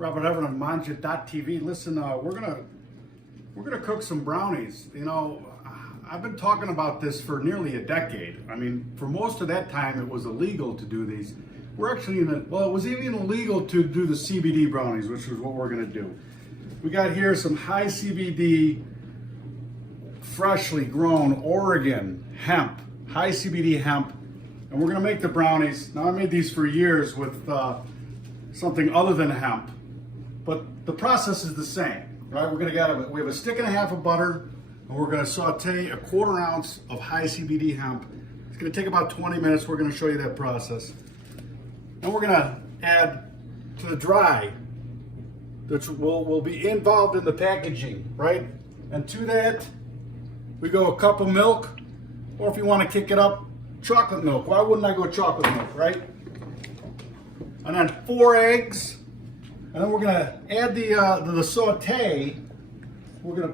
Robert Everett on Manja.tv. Listen, we're gonna cook some brownies. You know, I've been talking about this for nearly a decade. I mean, for most of that time, it was illegal to do these. We're actually well, it was even illegal to do the CBD brownies, which is what we're gonna do. We got here some high CBD, freshly grown Oregon hemp, high CBD hemp, and we're gonna make the brownies. Now, I made these for years with something other than hemp, but the process is the same, right? We have a stick and a half of butter, and we're gonna saute a 1/4 ounce of high CBD hemp. It's gonna take about 20 minutes. We're gonna show you that process. And we're gonna add to the dry, which will be involved in the packaging, right? And to that, we go a cup of milk, or if you wanna kick it up, chocolate milk. Why wouldn't I go chocolate milk, right? And then 4 eggs, and then we're gonna add the saute. We're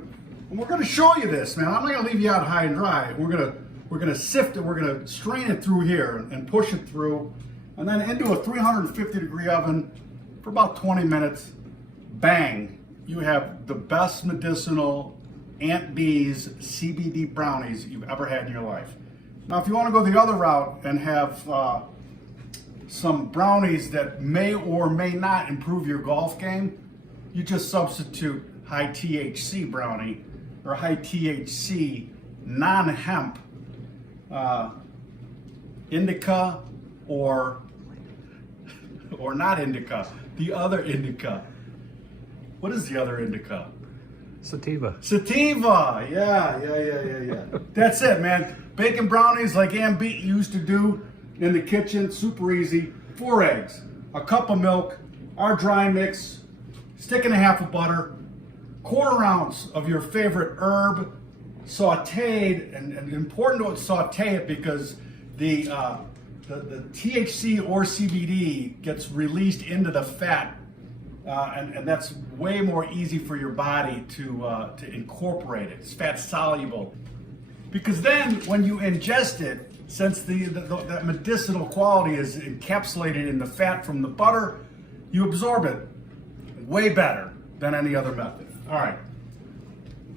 gonna show you this, man. I'm not gonna leave you out high and dry. We're gonna sift it. We're gonna strain it through here and push it through, and then into a 350-degree oven for about 20 minutes. Bang! You have the best medicinal Aunt Bee's CBD brownies you've ever had in your life. Now, if you want to go the other route and have some brownies that may or may not improve your golf game, you just substitute high THC brownie or high THC non-hemp indica or not indica, the other indica. What is the other indica? Sativa. Sativa, yeah. That's it, man. Bacon brownies like Aunt Bee used to do in the kitchen, super easy. 4 eggs, a cup of milk, our dry mix, stick and a half of butter, 1/4 ounce of your favorite herb, sauteed, and important to saute it because the THC or CBD gets released into the fat, and that's way more easy for your body to incorporate it. It's fat soluble. Because then when you ingest it, since that medicinal quality is encapsulated in the fat from the butter, you absorb it way better than any other method. All right,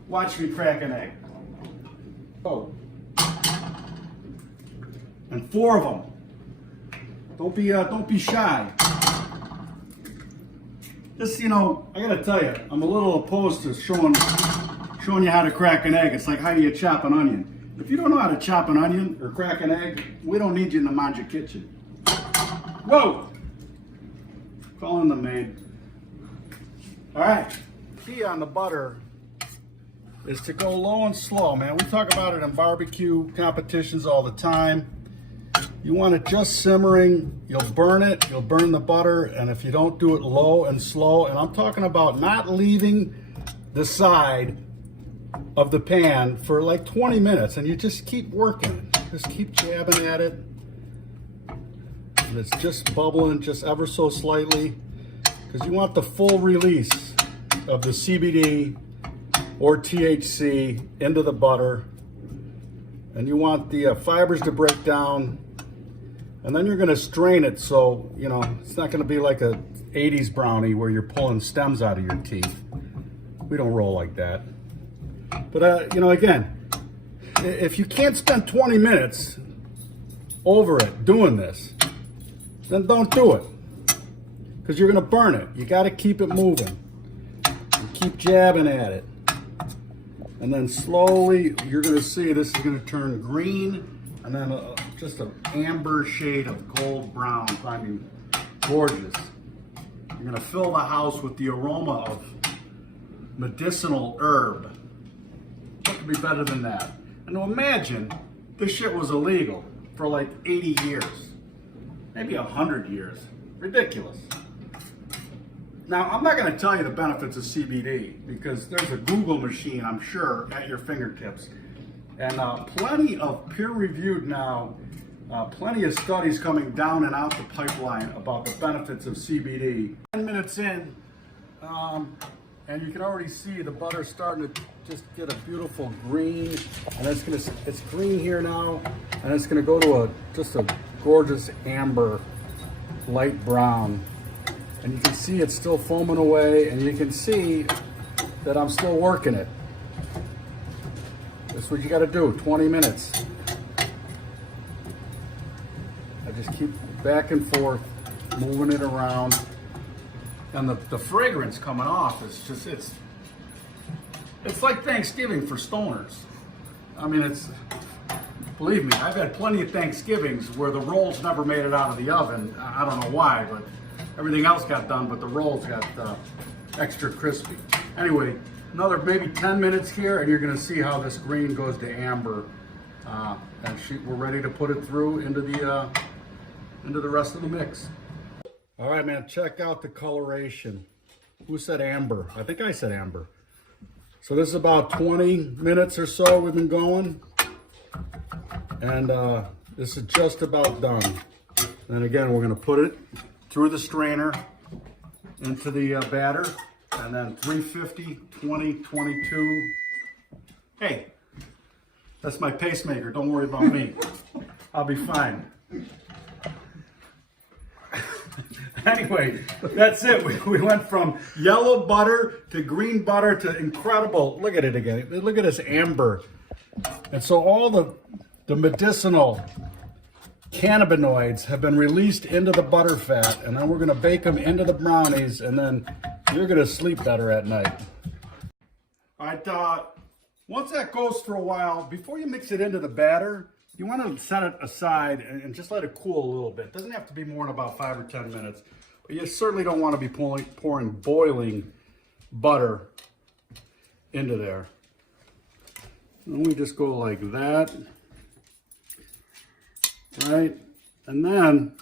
watch me crack an egg. Oh, and 4 of them. Don't be shy. This, you know, I gotta tell you, I'm a little opposed to showing you how to crack an egg. It's like, how do you chop an onion? If you don't know how to chop an onion or crack an egg, we don't need you in the Manja kitchen. Whoa! Calling the maid. All right, key on the butter is to go low and slow, man. We talk about it in barbecue competitions all the time. You want it just simmering. You'll burn it, you'll burn the butter, and if you don't do it low and slow, and I'm talking about not leaving the side of the pan for like 20 minutes, and you just keep working. Just keep jabbing at it. And it's just bubbling just ever so slightly, because you want the full release of the CBD or THC into the butter, and you want the fibers to break down, and then you're going to strain it so, you know, it's not going to be like a 80s brownie where you're pulling stems out of your teeth. We don't roll like that. But, you know, again, if you can't spend 20 minutes over it doing this, then don't do it, because you're going to burn it. You got to keep it moving. You keep jabbing at it. And then slowly, you're going to see this is going to turn green, and then just an amber shade of gold brown. I mean, gorgeous. You're going to fill the house with the aroma of medicinal herb. What could be better than that? And to imagine this shit was illegal for like 80 years, maybe 100 years. Ridiculous. Now, I'm not going to tell you the benefits of CBD because there's a Google machine, I'm sure, at your fingertips. And plenty of peer-reviewed now, plenty of studies coming down and out the pipeline about the benefits of CBD. 10 minutes in, and you can already see the butter starting to just get a beautiful green, and it's green here now, and it's gonna go to just a gorgeous amber, light brown. And you can see it's still foaming away, and you can see that I'm still working it. That's what you got to do, 20 minutes. I just keep back and forth, moving it around. And the fragrance coming off is just, it's like Thanksgiving for stoners. I mean, believe me, I've had plenty of Thanksgivings where the rolls never made it out of the oven. I don't know why, but everything else got done, but the rolls got extra crispy. Anyway, another maybe 10 minutes here, and you're gonna see how this green goes to amber. We're ready to put it through into the rest of the mix. All right, man, check out the coloration. Who said amber? I think I said amber. So this is about 20 minutes or so we've been going. And this is just about done. And again, we're gonna put it through the strainer into the batter. And then 350, 20, 22. Hey, that's my pacemaker. Don't worry about me. I'll be fine. Anyway, that's it. We went from yellow butter to green butter to incredible. Look at it again. Look at this amber. And so all the medicinal cannabinoids have been released into the butter fat, and then we're going to bake them into the brownies, and then you're going to sleep better at night. All right, once that goes for a while, before you mix it into the batter, you want to set it aside and just let it cool a little bit. It doesn't have to be more than about 5 or 10 minutes, but you certainly don't want to be pouring boiling butter into there. And we just go like that, right? And then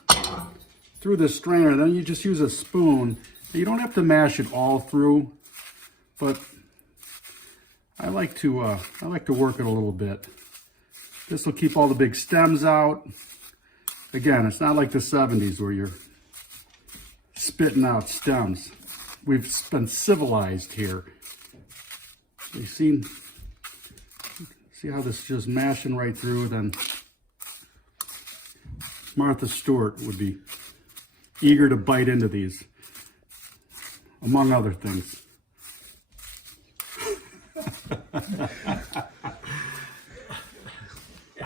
through the strainer, then you just use a spoon. You don't have to mash it all through, but I like to work it a little bit. This will keep all the big stems out. Again, it's not like the 70s where you're spitting out stems. We've been civilized here. You see how this is just mashing right through? Then Martha Stewart would be eager to bite into these, among other things.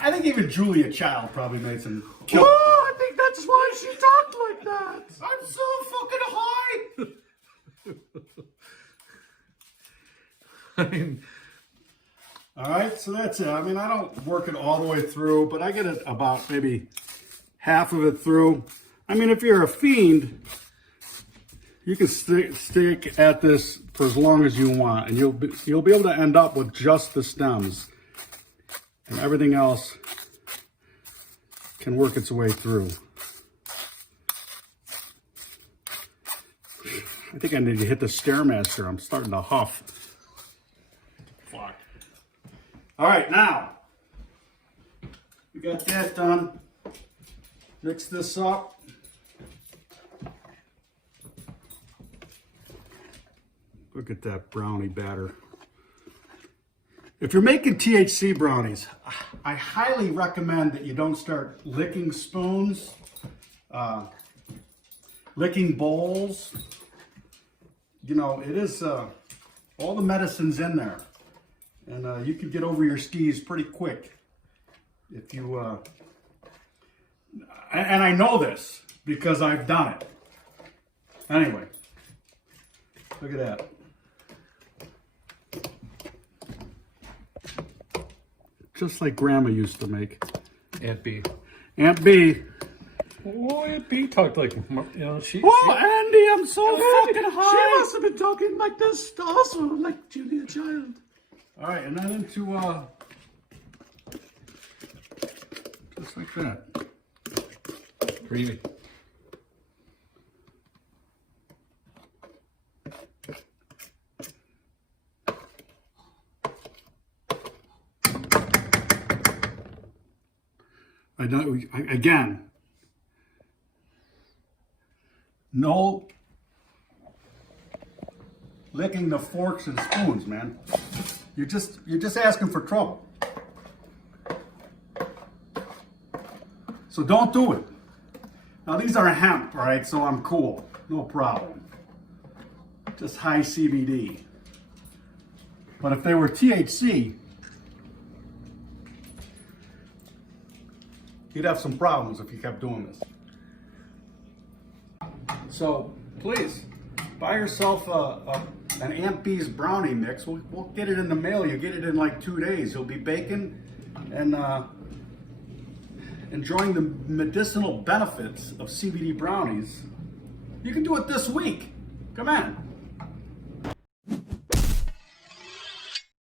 I think even Julia Child probably made some. Oh, I think that's why she talked like that. I'm so fucking high. I mean, all right, so that's it. I mean, I don't work it all the way through, but I get it about maybe half of it through. I mean, if you're a fiend, you can stick at this for as long as you want, and you'll be able to end up with just the stems, and everything else can work its way through. I think I need to hit the Stairmaster. I'm starting to huff. Fuck. All right, now we got that done. Mix this up. Look at that brownie batter. If you're making THC brownies, I highly recommend that you don't start licking spoons, licking bowls. You know, it is all the medicine's in there, and you can get over your skis pretty quick if you. And I know this because I've done it. Anyway, look at that. Just like Grandma used to make. Aunt B. Aunt B. Oh, Aunt B talked like, she. Oh, Andy, I'm so fucking high. She must have been talking like this also, like Julia Child. All right, and then into, just like that. Creamy. I know, again, no licking the forks and spoons, man. You're just asking for trouble. So don't do it. Now these are hemp, all right? So I'm cool. no problem. Just high CBD. But if they were THC, you'd have some problems if you kept doing this. So please, buy yourself an Ampy's brownie mix. We'll get it in the mail. You'll get it in like 2 days. You'll be baking and enjoying the medicinal benefits of CBD brownies. You can do it this week. Come on.